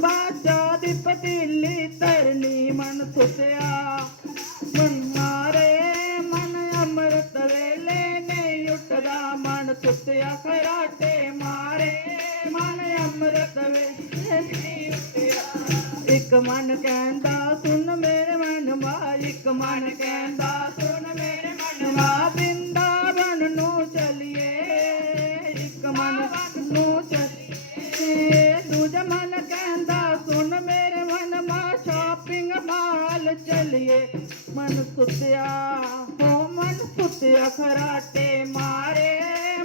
ਬਾਚਾ ਦੀ ਪਤੀਲੀ ਤਰਨੀ ਮਨ ਸੁਤਿਆ ਮਨ ਮਾਰੇ ਮਨ ਅੰਮ੍ਰਿਤ ਵੇਲੇ ਨਹੀਂ ਉੱਠਦਾ ਮਨ ਸੁਤਿਆ ਖਰਾਟੇ ਮਾਰੇ ਮਨ ਅੰਮ੍ਰਿਤ ਵੇਲੇ ਨਹੀਂ ਉੱਠਿਆ ਇੱਕ ਮਨ ਕਹਿੰਦਾ ਸੁਣ ਮੇਰੇ ਮਨ ਮਾ ਇੱਕ ਮਨ ਕਹਿੰਦਾ ਸੁਣ ਮੇਰੇ ਮਨ ਮਾ ਬਿੰਦਾਵਨ ਨੂੰ ਚਲੀਏ ਇੱਕ ਮਨ ਨੂੰ ਚਲੀਏ ਦੂਜਾ ਮਨ ਕਹਿੰਦਾ ਸੁਣ ਮੇਰੇ ਮਨ ਮਾ ਸ਼ਾਪਿੰਗ ਮਾਲ ਚਲੀਏ ਮਨ ਸੁਤਿਆ ਹੋ ਮਨ ਸੁਤਿਆ ਖਰਾਟੇ ਮਾਰੇ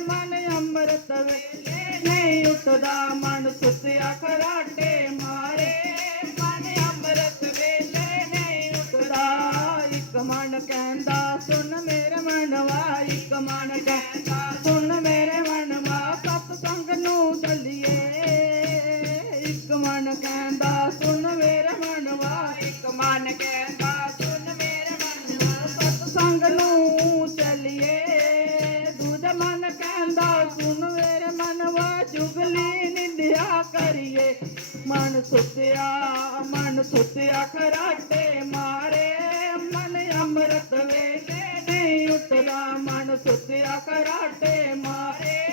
ਮਨ ਅੰਮ੍ਰਿਤ ਵੇਲੇ ਨਹੀਂ ਉੱਠਦਾ ਮਨ ਸੁਤਿਆ ਖਰਾਟੇ ਮਾਰੇ ਮਨ ਅੰਮ੍ਰਿਤ ਵੇਲੇ ਨਹੀਂ ਉੱਠਦਾ ਇੱਕ ਮਨ ਕਹਿੰਦਾ ਸੁਣ ਮੇਰੇ ਮਨਵਾ ਇੱਕ ਮਨ ਕਹਿੰਦਾ ਸੁਣ ਮੇਰੇ ਮਨਵਾ ਸਤਸੰਗ ਨੂੰ ਚੱਲੀਏ ਇੱਕ ਮਨ ਕਹਿੰਦਾ ਸੁਣ ਮੇਰੇ ਮਨਵਾ ਇੱਕ ਮਨ ਕਹਿੰਦਾ ਸੁਣ ਮੇਰੇ ਮਨਵਾ ਸਤਸੰਗ ਨੂੰ ਚੱਲੀਏ ਦੂਜਾ ਮਨ ਕਹਿੰਦਾ ਸੁਣ ਮੇਰੇ ਮਨਵਾ ਚੁਗਲੀ ਨਿੰਦਿਆ ਕਰੀਏ ਮਨ ਸੁਤਿਆ ਖਰਾਟੇ ਮਾਰੇ ਮਨ ਅੰਮ੍ਰਿਤ ਵੇਲੇ ਨਹੀਂ ਉੱਠਦਾ ਮਨ ਸੁਤਿਆ ਖਰਾਟੇ ਮਾਰੇ